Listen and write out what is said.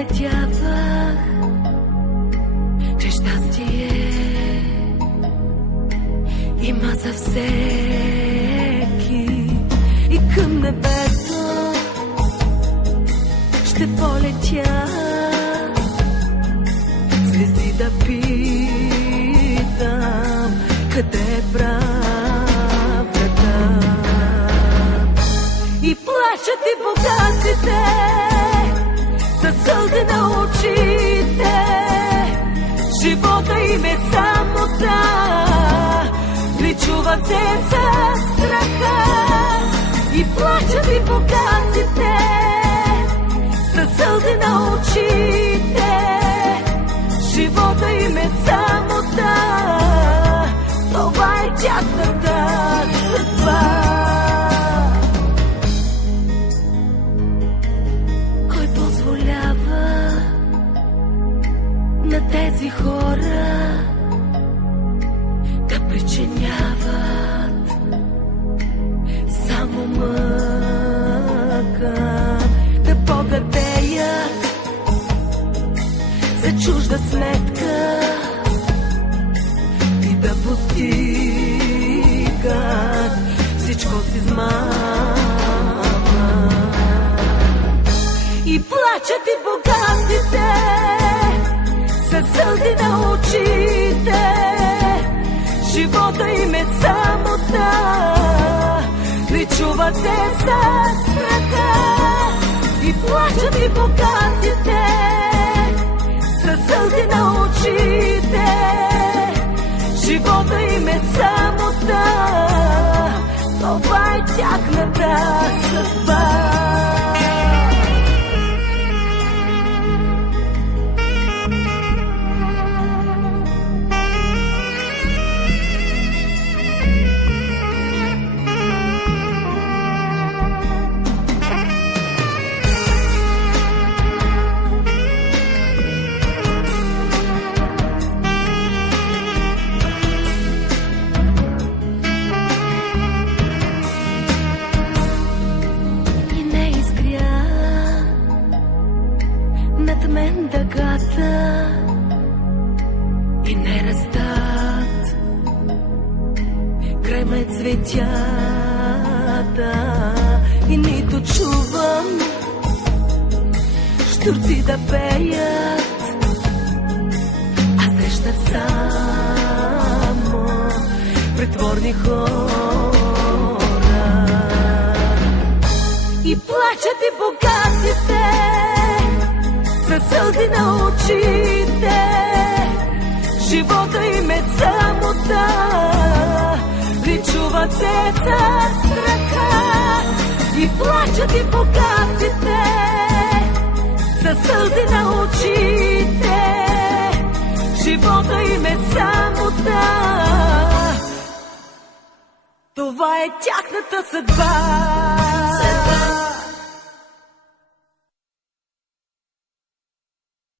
летявах, че щастие има за всеки и към небето ще полетя, звезди да питам къде е правдата. И плачат и богатите със сълзи на очите, живота им е самота, личуват се със страха. И плачат и богатите със сълзи на очите, живота им е самота, това е тяхната съдба. Кой позволява на тези хора да причиняват само мъка, да богатеят за чужда сметка и да постигат всичко с измама. И плачат и богатите със сълзи на очите, живота им е самота, личуват се със страха. И плачат и богатите със сълзи на очите, живота им е самота, това е тяхната съдба. Над мен дъгата и не растат край мен цветята и нито чувам щурци да пеят, а срещат само притворни хора. И плачат и богатите със сълзи на очите, живота им е самота, личуват се със страха. И плачат и богатите със сълзи на очите, живота им е самота, това е тяхната съдба.